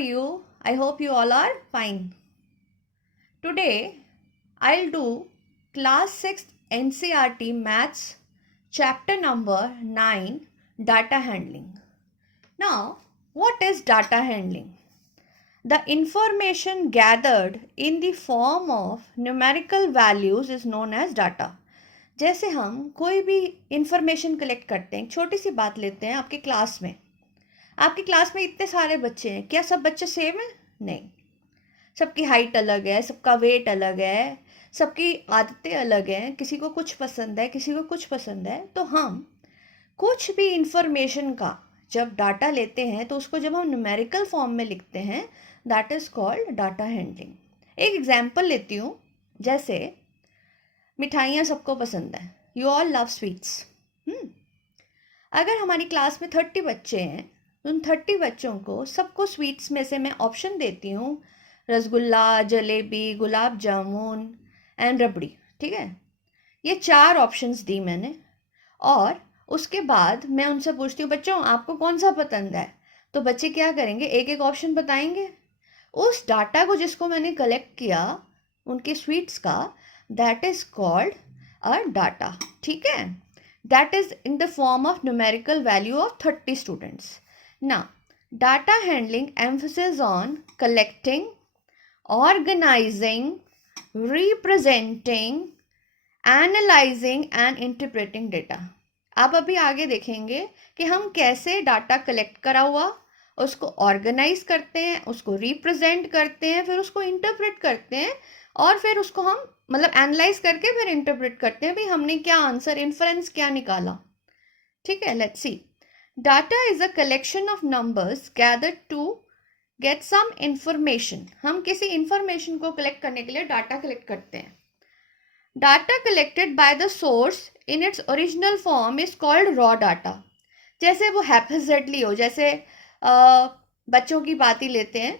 you? I hope you all are fine. Today, I'll do class 6 NCERT Maths chapter number 9 Data Handling. Now, what is data handling? The information gathered in the form of numerical values is known as data. जैसे हम कोई भी information collect करते हैं, छोटी सी बात लेते हैं आपकी क्लास में। आपकी क्लास में इतने सारे बच्चे हैं, क्या सब बच्चे सेम हैं? नहीं, सबकी हाइट अलग है, सबका वेट अलग है, सबकी आदतें अलग हैं, किसी को कुछ पसंद है, किसी को कुछ पसंद है। तो हम कुछ भी इंफॉर्मेशन का जब डाटा लेते हैं तो उसको जब हम न्यूमेरिकल फॉर्म में लिखते हैं, that is called data handling. एक एग्जांपल लेती हूँ, जैसे मिठाइयाँ सबको पसंद है, यू ऑल लव स्वीट्स। अगर हमारी क्लास में 30 बच्चे हैं, उन 30 बच्चों को सबको स्वीट्स में से मैं ऑप्शन देती हूँ, रसगुल्ला, जलेबी, गुलाब जामुन एंड रबड़ी। ठीक है, ये 4 ऑप्शंस दी मैंने, और उसके बाद मैं उनसे पूछती हूँ, बच्चों आपको कौन सा पसंद है? तो बच्चे क्या करेंगे, एक एक ऑप्शन बताएंगे। उस डाटा को जिसको मैंने कलेक्ट किया, उनके स्वीट्स का, that is called a data. ठीक है, that is in the form of numerical value of 30 students. Now, data handling emphasis on collecting, organizing, representing, analyzing and interpreting data. आप अभी आगे देखेंगे कि हम कैसे डाटा कलेक्ट करा हुआ उसको ऑर्गेनाइज करते हैं, उसको रिप्रेजेंट करते हैं, फिर उसको इंटरप्रेट करते हैं, और फिर उसको हम मतलब एनालाइज करके फिर इंटरप्रेट करते हैं, भाई हमने क्या आंसर, इन्फरेंस क्या निकाला। ठीक है, let's see. Data is a collection of numbers gathered to get some information. हम किसी information को collect करने के लिए data collect करते हैं. Data collected by the source in its original form is called raw data. जैसे वो haphazardly हो, जैसे बच्चों की बात ही लेते हैं,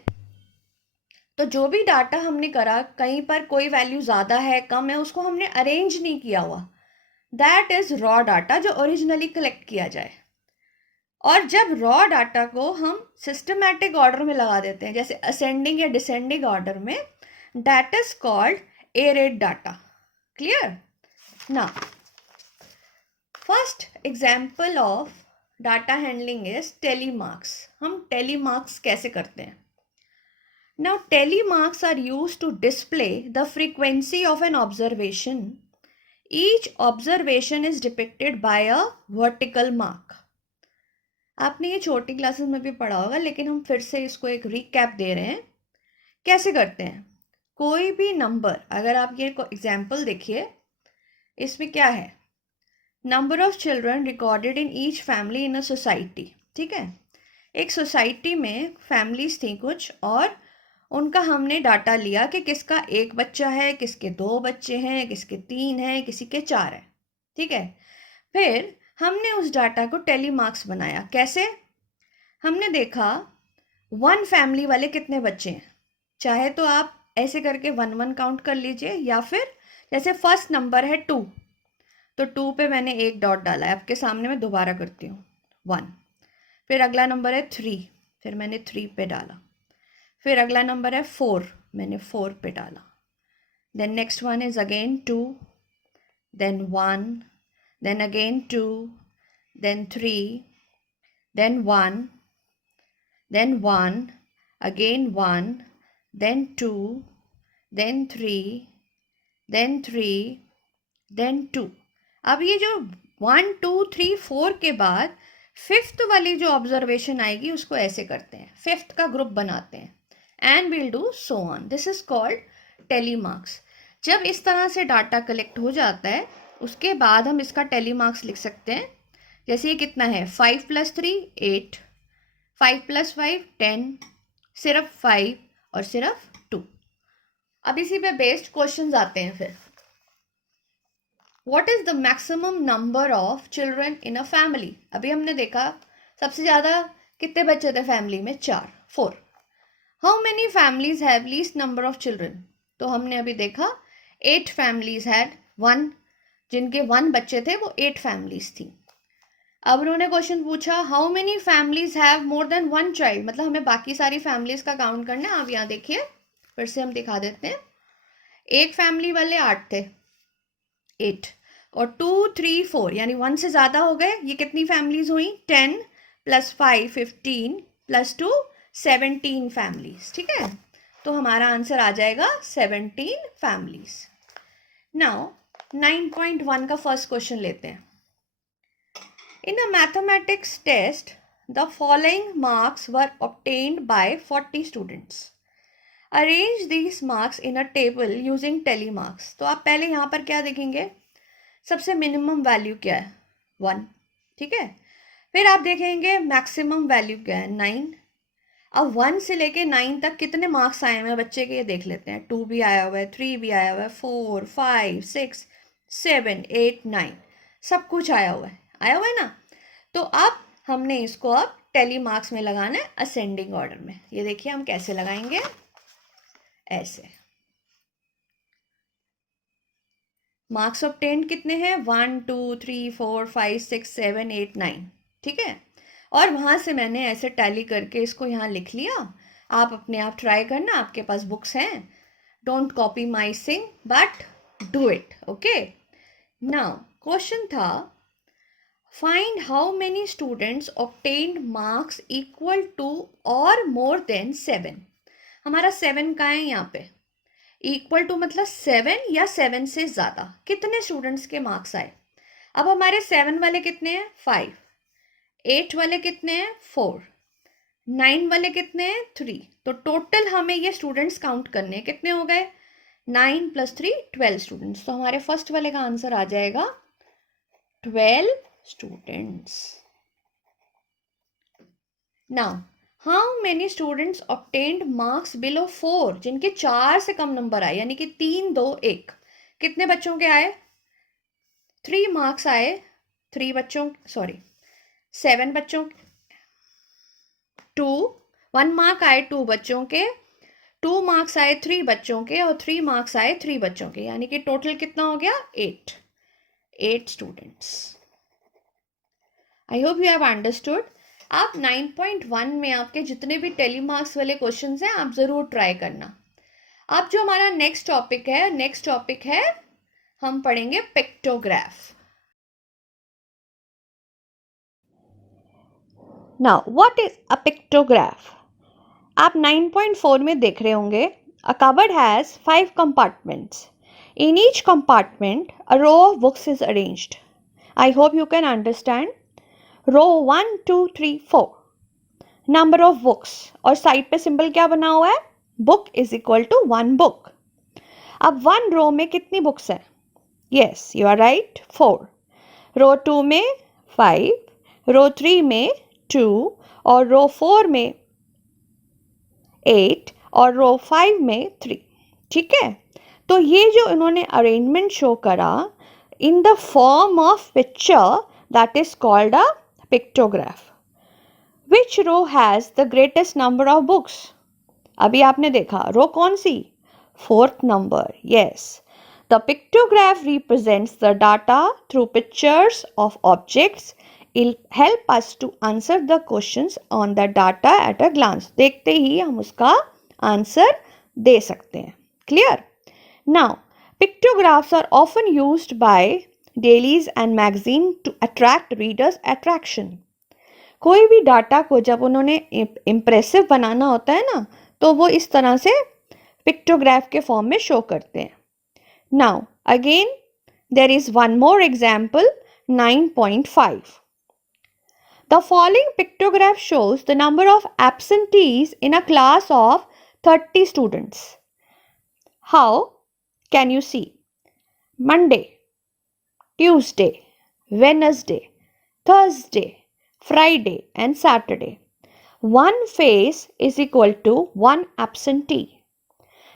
तो जो भी डाटा हमने करा, कहीं पर कोई वैल्यू ज़्यादा है, कम है, उसको हमने अरेंज नहीं किया हुआ, दैट इज़ रॉ डाटा, जो ओरिजिनली कलेक्ट किया जाए। और जब रॉ डाटा को हम सिस्टमैटिक ऑर्डर में लगा देते हैं, जैसे असेंडिंग या डिसेंडिंग ऑर्डर में, that is called arrayed data. Clear? ना first example of data handling is tally marks. हम टेलीमार्क्स कैसे करते हैं? Now tally marks are used to display the frequency of an observation. Each observation is depicted by a vertical mark. आपने ये छोटी classes में भी पढ़ा होगा, लेकिन हम फिर से इसको एक रिकैप दे रहे हैं। कैसे करते हैं? कोई भी नंबर, अगर आप ये एग्जाम्पल देखिए, इसमें क्या है, number of children recorded in each family in a society. ठीक है, एक सोसाइटी में फैमिलीज थी कुछ, और उनका हमने डाटा लिया कि किसका 1 बच्चा है, किसके 2 बच्चे हैं, किसके 3 हैं, किसी के 4 हैं। ठीक है, फिर हमने उस डाटा को टेलीमार्क्स बनाया। कैसे? हमने देखा 1 फैमिली वाले कितने बच्चे हैं, चाहे तो आप ऐसे करके 1 1 काउंट कर लीजिए, या फिर जैसे फर्स्ट नंबर है 2, तो 2 पे मैंने एक डॉट डाला है, आपके सामने मैं दोबारा करती हूँ, 1। फिर अगला नंबर है 3, फिर मैंने 3 पे डाला। फिर अगला नंबर है 4, मैंने 4 पे डाला। Then next one is again 2, then 1, then again 2, then 3, then 1, then 1, again 1, then 2, then 3, then 3, then 2। अब ये जो 1 2 3 4 के बाद 5th वाली जो ऑब्जर्वेशन आएगी, उसको ऐसे करते हैं, 5th का ग्रुप बनाते हैं, and will do so on. This is called telemarks. जब इस तरह से डाटा कलेक्ट हो जाता है, उसके बाद हम इसका टेलीमार्क्स लिख सकते हैं। जैसे ये कितना है, 5 + 3 8, 5 + 5 10, सिर्फ 5 और सिर्फ 2। अब इसी पे बेस्ड क्वेश्चंस आते हैं। फिर what is the maximum number of children in a family? अभी हमने देखा सबसे ज़्यादा कितने बच्चे थे फैमिली में, 4। How many families have least number of children? तो हमने अभी देखा 8 फैमिलीज हैड 1, जिनके 1 बच्चे थे वो 8 फैमिलीज थी। अब उन्होंने क्वेश्चन पूछा how many families have more than one child, मतलब हमें बाकी सारी फैमिलीज का काउंट करना है। आप यहाँ देखिए, फिर से हम दिखा देते हैं। एक फैमिली वाले 8 थे, 8, और 2 3 4 यानी 1 से ज़्यादा हो गए। ये कितनी फैमिलीज हुई? 10 + 5 15 + 2 17 फैमिलीज। ठीक है, तो हमारा आंसर आ जाएगा 17 फैमिलीज। नाउ 9.1 का फर्स्ट क्वेश्चन लेते हैं। In a mathematics test, the following marks were obtained by 40 students. Arrange these marks in a table using tally marks. तो आप पहले यहाँ पर क्या देखेंगे? सबसे मिनिमम वैल्यू क्या है? 1, ठीक है। फिर आप देखेंगे मैक्सिमम वैल्यू क्या है? 9। अब 1 से लेके 9 तक कितने मार्क्स आए हैं बच्चे के, ये देख लेते हैं। 2 भी आया हुआ है, 3 भी आया हुआ है, 4 5 6 7 8 9, सब कुछ आया हुआ है ना। तो अब हमने इसको अब टेली मार्क्स में लगाना है असेंडिंग ऑर्डर में। ये देखिए हम कैसे लगाएंगे, ऐसे। मार्क्स ऑब्टेन्ड कितने हैं? 1 2 3 4 5 6 7 8 9, ठीक है। और वहां से मैंने ऐसे टैली करके इसको यहाँ लिख लिया। आप अपने आप ट्राई करना, आपके पास बुक्स हैं। Don't copy my thing but do it, okay. Now question था find how many students obtained marks equal to और मोर देन 7। हमारा 7 का है यहाँ पे। इक्वल टू मतलब 7 या 7 से ज़्यादा कितने स्टूडेंट्स के मार्क्स आए। अब हमारे 7 वाले कितने हैं? 5। 8 वाले कितने हैं? 4। 9 वाले कितने हैं? 3। तो टोटल हमें ये स्टूडेंट्स काउंट करने हैं। कितने हो गए? 9 + 3 12 स्टूडेंट्स। तो हमारे फर्स्ट वाले का आंसर आ जाएगा 12 students. Now how many students obtained marks below 4, जिनके 4 से कम नंबर आए, यानी कि 3 2 1। कितने बच्चों के आए? 3 मार्क्स आए 3 बच्चों, सॉरी 7 बच्चों, 1 मार्क आए 2 बच्चों के, 2 मार्क्स आए 3 बच्चों के, और 3 मार्क्स आए 3 बच्चों के, यानी कि टोटल कितना हो गया? 8 students. I hope you have understood. आप 9.1 में आपके जितने भी टेली मार्क्स वाले क्वेश्चंस हैं आप ज़रूर ट्राई करना। अब जो हमारा नेक्स्ट टॉपिक है हम पढ़ेंगे pictograph. Now what is a pictograph? आप 9.4 में देख रहे होंगे a cupboard has 5 compartments. In each compartment a row of books is arranged. I hope you can understand. Row 1 2 3 4 number of books, और साइड पे सिंबल क्या बना हुआ है? Book is equal to 1 book. अब 1 रो में कितनी बुक्स हैं? Yes you are right, 4। Row 2 में 5, रो 3 में 2, और रो 4 में 8, और रो 5 में 3, ठीक है। तो ये जो इन्होंने अरेंजमेंट शो करा in the form of picture, that is called a pictograph. Which row has the greatest number of books? अभी आपने देखा रो कौन सी? 4th number. Yes. The pictograph represents the data through pictures of objects. It'll help us to answer the questions on the data at a glance. देखते ही हम उसका answer दे सकते हैं। Clear? Now, pictographs are often used by dailies and magazines to attract readers' attraction. कोई भी data को जब उन्होंने इम्प्रेसिव बनाना होता है ना, तो वो इस तरह से पिक्टोग्राफ के फॉर्म में शो करते हैं। Now again there is one more example, 9.5. The following pictograph shows the number of absentees in a class of 30 students. How can you see? Monday, Tuesday, Wednesday, Thursday, Friday and Saturday. One face is equal to 1 absentee.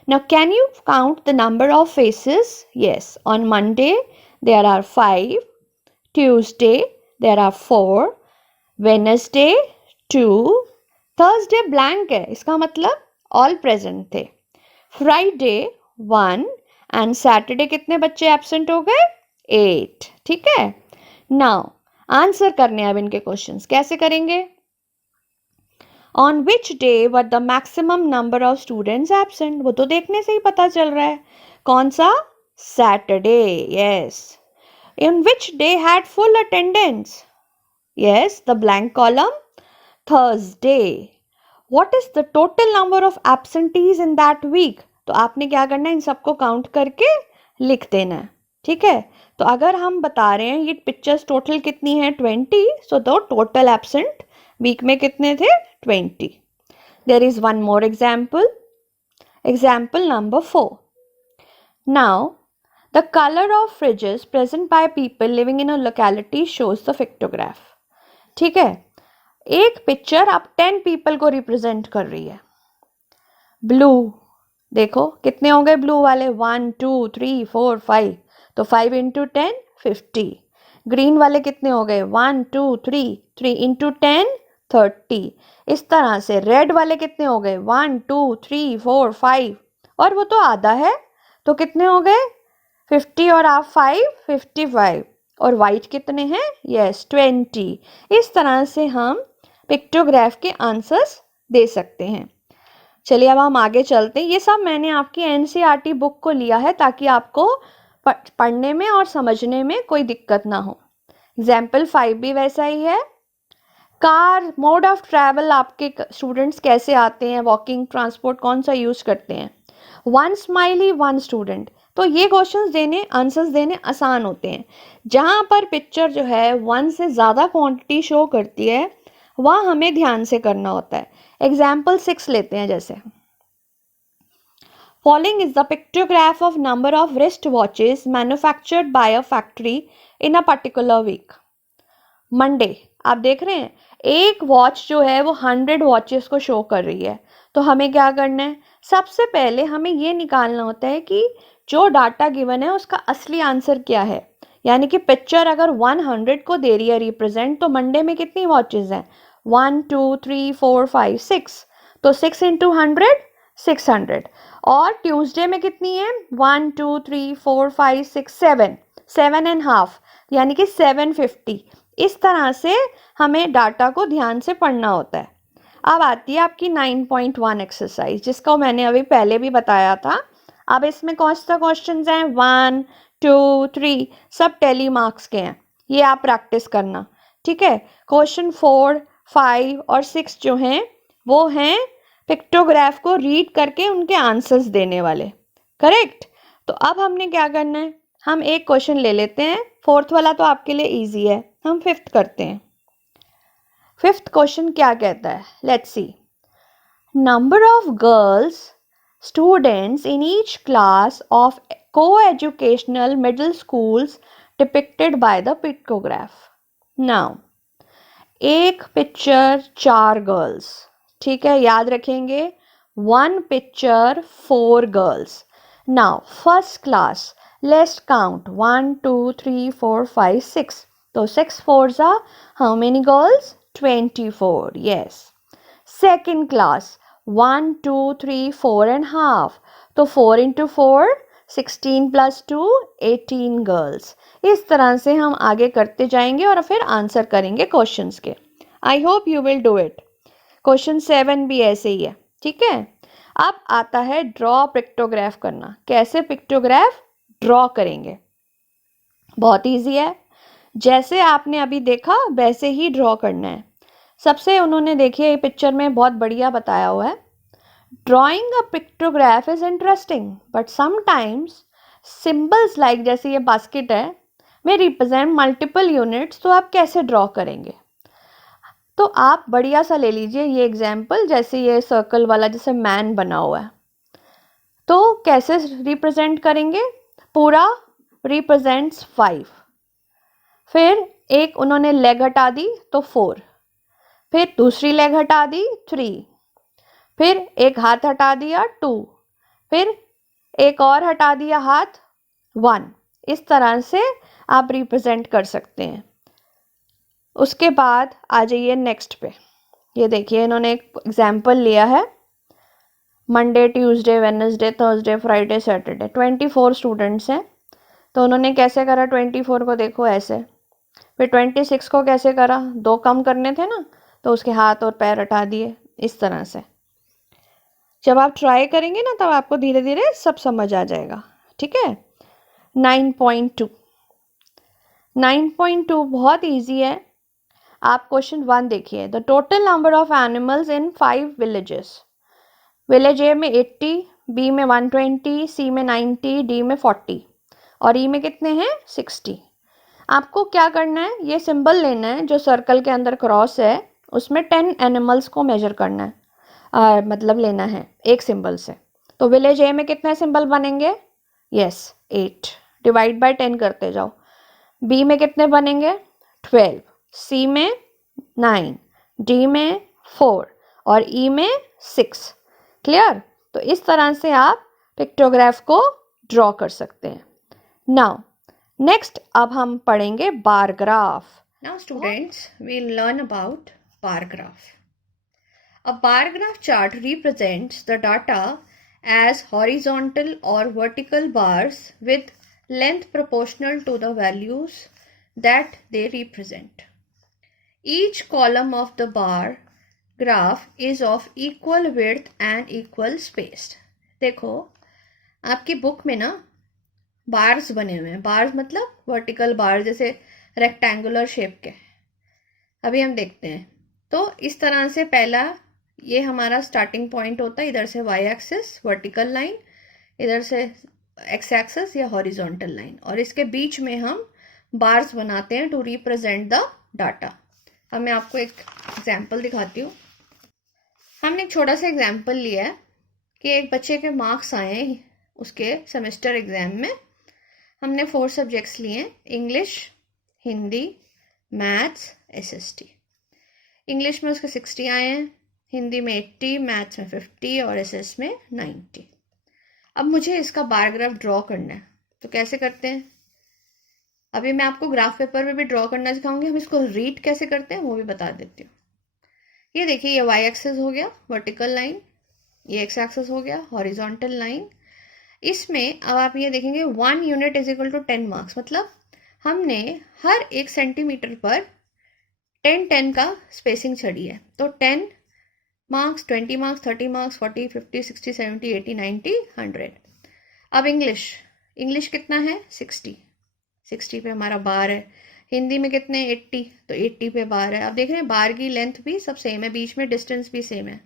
Now can you count the number of faces? Yes, on Monday there are 5, Tuesday there are 4, Wednesday 2, Thursday blank है, इसका मतलब all present थे, Friday 1 and Saturday कितने बच्चे absent हो गए? 8, ठीक है। Now आंसर करने हैं अब इनके क्वेश्चंस। कैसे करेंगे? On which day were the maximum number of students absent, वो तो देखने से ही पता चल रहा है। कौन सा? Saturday, yes. In which day had full attendance? Yes, the blank column, Thursday. What is the total number of absentees in that week? तो आपने क्या करना है, इन सबको काउंट करके लिख देना है, ठीक है। तो अगर हम बता रहे हैं ये पिक्चर्स टोटल कितनी है 20, so the total absent week में कितने थे? 20। There is one more example, example number 4। Now the colour of fridges present by people living in a locality shows the pictograph. ठीक है, एक पिक्चर आप 10 पीपल को रिप्रेजेंट कर रही है। ब्लू, देखो कितने हो गए ब्लू वाले? 1 2 3 4 5, तो 5 इंटू 10 50। ग्रीन वाले कितने हो गए? 1 2 3, 3 इंटू 10 30। इस तरह से रेड वाले कितने हो गए? 1 2 3 4 5, और वो तो आधा है, तो कितने हो गए? 50 और आप 5 55। और वाइट कितने हैं? यस 20। इस तरह से हम पिक्टोग्राफ के आंसर्स दे सकते हैं। चलिए अब हम आगे चलते हैं। ये सब मैंने आपकी एनसीईआरटी बुक को लिया है ताकि आपको पढ़ने में और समझने में कोई दिक्कत ना हो। एग्जाम्पल 5 भी वैसा ही है। कार, मोड ऑफ ट्रैवल आपके स्टूडेंट्स कैसे आते हैं, वॉकिंग, ट्रांसपोर्ट कौन सा यूज करते हैं? 1 स्माइली 1 स्टूडेंट। तो ये क्वेश्चंस देने, आंसर्स देने आसान होते हैं। जहां पर पिक्चर जो है 1 से ज़्यादा क्वांटिटी शो करती है वह हमें ध्यान से करना होता है। एग्जाम्पल 6 लेते हैं जैसे, following is the pictograph of number of wrist watches manufactured by a factory in a particular week. Monday, आप देख रहे हैं एक वॉच जो है वो 100 वॉचेस को शो कर रही है। तो हमें क्या करना है? सबसे पहले हमें ये निकालना होता है कि जो डाटा गिवन है उसका असली आंसर क्या है। यानी कि पिक्चर अगर 100 को दे रही है रिप्रेजेंट, तो मंडे में कितनी वॉचेस हैं? 1 2 3 4 5 6, तो 6 इंटू 100 600। और ट्यूसडे में कितनी है? 1 2 3 4 5 6 7, 7.5, यानी कि 750। इस तरह से हमें डाटा को ध्यान से पढ़ना होता है। अब आती है आपकी 9.1 एक्सरसाइज, जिसको मैंने अभी पहले भी बताया था। अब इसमें कौन सा क्वेश्चन हैं? 1 2 3 सब टेली मार्क्स के हैं, ये आप प्रैक्टिस करना, ठीक है। क्वेश्चन 4 5 और 6 जो हैं वो हैं पिक्टोग्राफ को रीड करके उनके आंसर्स देने वाले, करेक्ट। तो अब हमने क्या करना है, हम एक क्वेश्चन ले लेते हैं। 4th वाला तो आपके लिए इजी है, हम 5th करते हैं। 5th क्वेश्चन क्या कहता है? Let's see. Number of girls students in each class of co-educational middle schools depicted by the pictograph. Now, एक पिक्चर 4 गर्ल्स, ठीक है, याद रखेंगे। 1 picture 4 girls. Now first class, let's count 1 2 3 4 5 6, तो 6 4s are how many girls? 24, yes. Second class, 1 2 3 4 and half, तो 4 into 4 16 plus 2 18 girls. इस तरह से हम आगे करते जाएंगे और फिर आंसर करेंगे क्वेश्चंस के। I hope you will do it. Question 7 भी ऐसे ही है, ठीक है। अब आता है ड्रॉ पिक्टोग्राफ करना। कैसे पिक्टोग्राफ ड्रॉ करेंगे? बहुत ईजी है, जैसे आपने अभी देखा वैसे ही ड्रॉ करना है। सबसे उन्होंने देखिए ये पिक्चर में बहुत बढ़िया बताया हुआ है। Drawing a pictograph is interesting, but sometimes symbols like जैसे ये बास्केट है में रिप्रेजेंट मल्टीपल यूनिट्स, तो आप कैसे ड्रॉ करेंगे? तो आप बढ़िया सा ले लीजिए ये एग्जाम्पल, जैसे ये सर्कल वाला जैसे मैन बना हुआ है, तो कैसे रिप्रेजेंट करेंगे? पूरा रिप्रेजेंट्स 5, फिर एक उन्होंने लेग हटा दी तो 4, फिर दूसरी लेग हटा दी 3, फिर एक हाथ हटा दिया 2, फिर एक और हटा दिया हाथ 1। इस तरह से आप रिप्रेजेंट कर सकते हैं। उसके बाद आ जाइए नेक्स्ट पे। ये देखिए इन्होंने एक एग्जाम्पल लिया है, Monday Tuesday Wednesday Thursday Friday Saturday, 24 students हैं। तो उन्होंने कैसे करा 24 को? देखो ऐसे फिर 26 को कैसे करा, 2 कम करने थे ना, तो उसके हाथ और पैर हटा दिए, इस तरह से। जब आप ट्राई करेंगे ना तब आपको धीरे धीरे सब समझ आ जाएगा, ठीक है। 9.2 9.2 बहुत इजी है। आप क्वेश्चन 1 देखिए, the total number of animals in 5 villages. Village A में 80, बी में 120, सी में 90, डी में 40 और ई में कितने हैं 60। आपको क्या करना है, ये सिंबल लेना है जो सर्कल के अंदर क्रॉस है, उसमें 10 एनिमल्स को मेजर करना है, मतलब लेना है एक सिंबल से। तो विलेज ए में कितने सिंबल बनेंगे, यस 8, डिवाइड बाय 10 करते जाओ। बी में कितने बनेंगे 12, सी में 9, डी में 4 और ई में 6। क्लियर। तो इस तरह से आप पिक्टोग्राफ को ड्रॉ कर सकते हैं। नाउ नेक्स्ट अब हम पढ़ेंगे bar graph. Now students we'll learn about bar graph. A bar graph chart represents the data as horizontal or vertical bars with length proportional to the values that they represent. Each column of the bar graph is of equal width and equal spaced. देखो आपकी book में ना bars बने हुए हैं, bars मतलब vertical bar, जैसे rectangular shape के। अभी हम देखते हैं। तो इस तरह से पहला ये हमारा स्टार्टिंग पॉइंट होता है, इधर से वाई एक्सिस वर्टिकल लाइन, इधर से एक्स एक्सिस या हॉरिजॉन्टल लाइन, और इसके बीच में हम बार्स बनाते हैं टू रिप्रेजेंट द डाटा। अब मैं आपको एक एग्जाम्पल दिखाती हूँ। हमने एक छोटा सा एग्जाम्पल लिया है कि एक बच्चे के मार्क्स आए हैं उसके सेमेस्टर एग्जाम में। हमने 4 सब्जेक्ट्स लिए हैं, English, Hindi, maths, SST. English में उसके 60 आए हैं, हिंदी में 80, मैथ्स में 50 और एसएस में 90। अब मुझे इसका बार ग्राफ ड्रॉ करना है, तो कैसे करते हैं? अभी मैं आपको ग्राफ पेपर पे भी ड्रॉ करना सिखाऊंगी, हम इसको रीड कैसे करते हैं वो भी बता देती हूँ। ये देखिए, ये वाई एक्सिस हो गया वर्टिकल लाइन, ये एक्स एक्सिस हो गया हॉरिजॉन्टल लाइन। इसमें अब आप ये देखेंगे 1 unit is equal to 10 marks, मतलब हमने हर 1 सेंटीमीटर पर 10 का स्पेसिंग छड़ी है। तो 10 मार्क्स, 20 मार्क्स, 30 मार्क्स, 40, 50, 60, 70, 80, 90, 100। अब इंग्लिश कितना है 60 पे हमारा बार है। हिंदी में कितने 80, तो 80 पे बार है। अब देख रहे हैं बार की लेंथ भी सब सेम है, बीच में डिस्टेंस भी सेम है।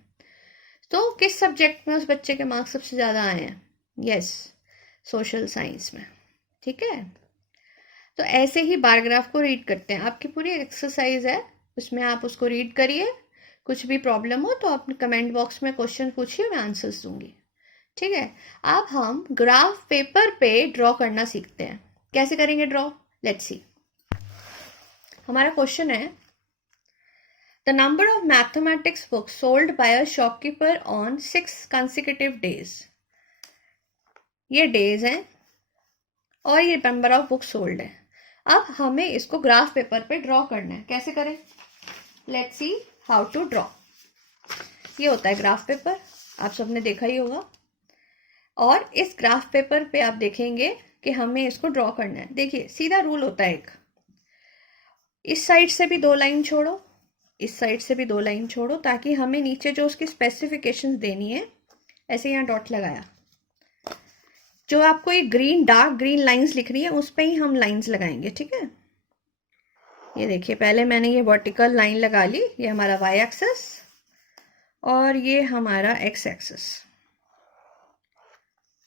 तो किस सब्जेक्ट में उस बच्चे के मार्क्स सबसे ज़्यादा आए हैं? यस, सोशल साइंस में। ठीक है, तो ऐसे ही बार ग्राफ को रीड करते हैं। आपकी पूरी एक्सरसाइज है, उसमें आप उसको रीड करिए। कुछ भी प्रॉब्लम हो तो आप कमेंट बॉक्स में क्वेश्चन पूछिए, मैं आंसर्स दूंगी। ठीक है, अब हम ग्राफ पेपर पे ड्रॉ करना सीखते हैं। कैसे करेंगे ड्रॉ, लेट्स सी। हमारा क्वेश्चन है, the number of mathematics books sold by a shopkeeper on 6 consecutive days. ये डेज हैं और ये नंबर ऑफ बुक्स सोल्ड है। अब हमें इसको ग्राफ पेपर पे ड्रॉ करना है। कैसे करें, let's see how to draw. ये होता है ग्राफ पेपर, आप सबने देखा ही होगा। और इस ग्राफ पेपर पे आप देखेंगे कि हमें इसको ड्रॉ करना है। देखिए सीधा रूल होता है एक, इस साइड से भी 2 लाइन छोड़ो, इस साइड से भी 2 लाइन छोड़ो, ताकि हमें नीचे जो उसकी स्पेसिफिकेशंस देनी है, ऐसे यहाँ डॉट लगाया, जो आपको ये ग्रीन डार्क ग्रीन लाइंस लिख रही है उस पर ही हम लाइंस लगाएंगे। ठीक है, ये देखिए पहले मैंने ये वर्टिकल लाइन लगा ली, ये हमारा वाई एक्सिस और ये हमारा एक्स एक्सिस।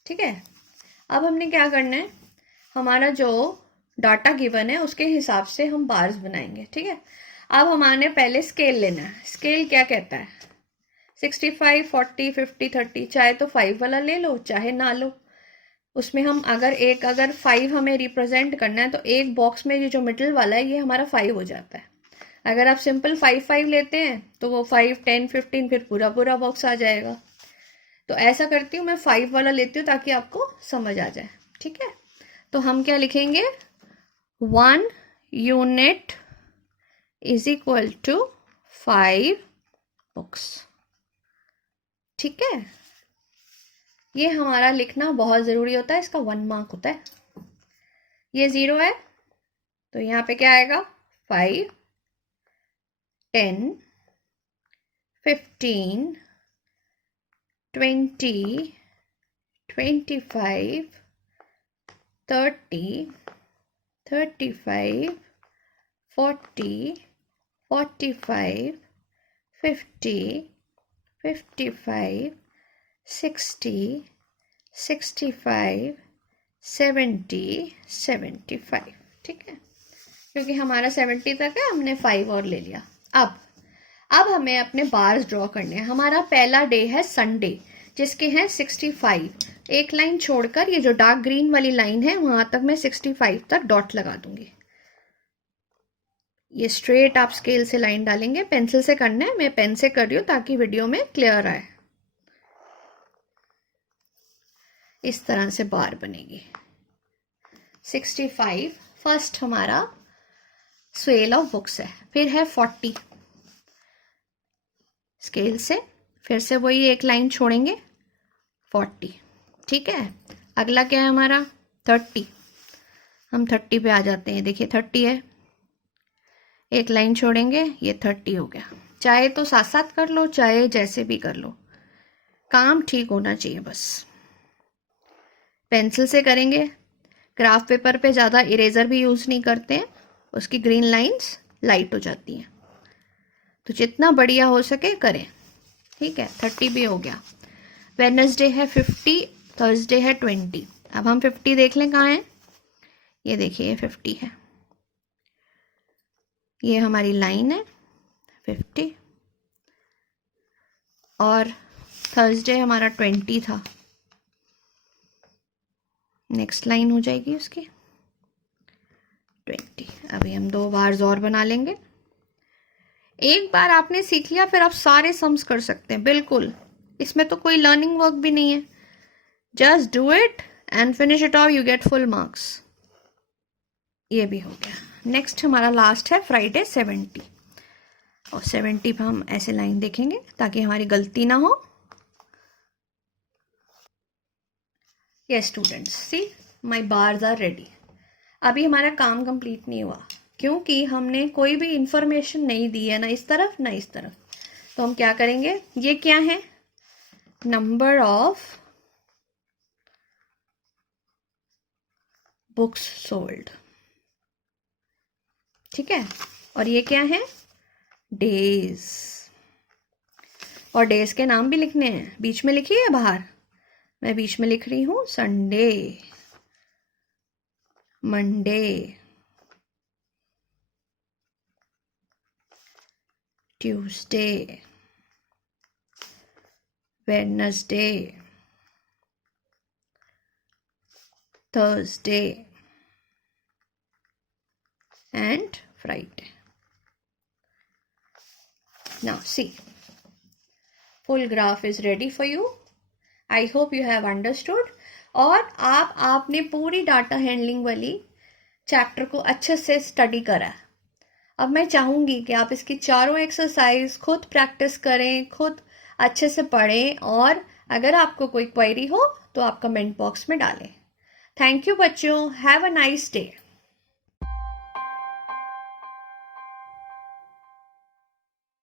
ठीक है, अब हमने क्या करना है, हमारा जो डाटा गिवन है उसके हिसाब से हम बार्स बनाएंगे। ठीक है, अब हमारे पहले स्केल लेना है। स्केल क्या कहता है, 65, 40, 50, 30, चाहे तो 5 वाला ले लो चाहे ना लो। उसमें हम अगर 5 हमें रिप्रेजेंट करना है तो एक बॉक्स में ये जो मिडिल वाला है ये हमारा 5 हो जाता है। अगर आप सिंपल 5 लेते हैं तो वो 5, 10, 15 फिर पूरा बॉक्स आ जाएगा। तो ऐसा करती हूँ मैं 5 वाला लेती हूँ ताकि आपको समझ आ जाए। ठीक है, तो हम क्या लिखेंगे, 1 unit is equal to 5 books. ठीक है, ये हमारा लिखना बहुत ज़रूरी होता है, इसका 1 मार्क होता है। ये 0 है तो यहाँ पे क्या आएगा 5, 10, 15, 20, 25, 30, 35, 40, 45, 50, 55, 60, 65, 70, 75। ठीक है, क्योंकि हमारा 70 तक है, हमने 5 और ले लिया। अब हमें अपने बार्स ड्रॉ करने हैं। हमारा पहला डे है संडे, जिसके हैं 65। एक लाइन छोड़कर ये जो डार्क ग्रीन वाली लाइन है वहां तक मैं 65 तक डॉट लगा दूंगी। ये स्ट्रेट आप स्केल से लाइन डालेंगे, पेंसिल से करना है, मैं पेन से कर रही हूँ ताकि वीडियो में क्लियर आए। इस तरह से बार बनेगी। 65 फर्स्ट हमारा स्वेल ऑफ बुक्स है। फिर है 40, स्केल से फिर से वही एक लाइन छोड़ेंगे, 40। ठीक है, अगला क्या है हमारा 30। हम 30 पे आ जाते हैं, देखिए 30 है, एक लाइन छोड़ेंगे, ये 30 हो गया। चाहे तो साथ साथ कर लो, चाहे जैसे भी कर लो, काम ठीक होना चाहिए बस। पेंसिल से करेंगे, क्राफ्ट पेपर पे ज़्यादा इरेजर भी यूज़ नहीं करते हैं, उसकी ग्रीन लाइंस लाइट हो जाती हैं, तो जितना बढ़िया हो सके करें। ठीक है, 30 भी हो गया। वेडनेसडे है 50, थर्सडे है 20। अब हम 50 देख लें कहाँ है, ये देखिए ये 50 है, ये हमारी लाइन है 50, और थर्सडे हमारा 20 था, नेक्स्ट लाइन हो जाएगी उसकी 20। अभी हम 2 बार्स और बना लेंगे। एक बार आपने सीख लिया फिर आप सारे सम्स कर सकते हैं, बिल्कुल इसमें तो कोई लर्निंग वर्क भी नहीं है, just do it and finish it of, you get full marks. ये भी हो गया। नेक्स्ट हमारा लास्ट है फ्राइडे 70, और 70 पे हम ऐसे लाइन देखेंगे ताकि हमारी गलती ना हो। Yes students, see my bars are ready. अभी हमारा काम कंप्लीट नहीं हुआ क्योंकि हमने कोई भी इंफॉर्मेशन नहीं दी है, ना इस तरफ ना इस तरफ। तो हम क्या करेंगे, ये क्या है, नंबर ऑफ बुक्स सोल्ड। ठीक है, और ये क्या है, डेज, और डेज के नाम भी लिखने हैं। बीच में लिखिए बाहर, मैं बीच में लिख रही हूँ Sunday, Monday, Tuesday, Wednesday, Thursday and Friday. Now see, full graph is ready for you. I hope you have understood. और आपने पूरी डाटा हैंडलिंग वाली चैप्टर को अच्छे से स्टडी करा। अब मैं चाहूँगी कि आप इसकी चारों एक्सरसाइज खुद प्रैक्टिस करें, खुद अच्छे से पढ़ें, और अगर आपको कोई क्वेरी हो तो आप कमेंट बॉक्स में डालें। थैंक यू बच्चों, हैव अ नाइस डे।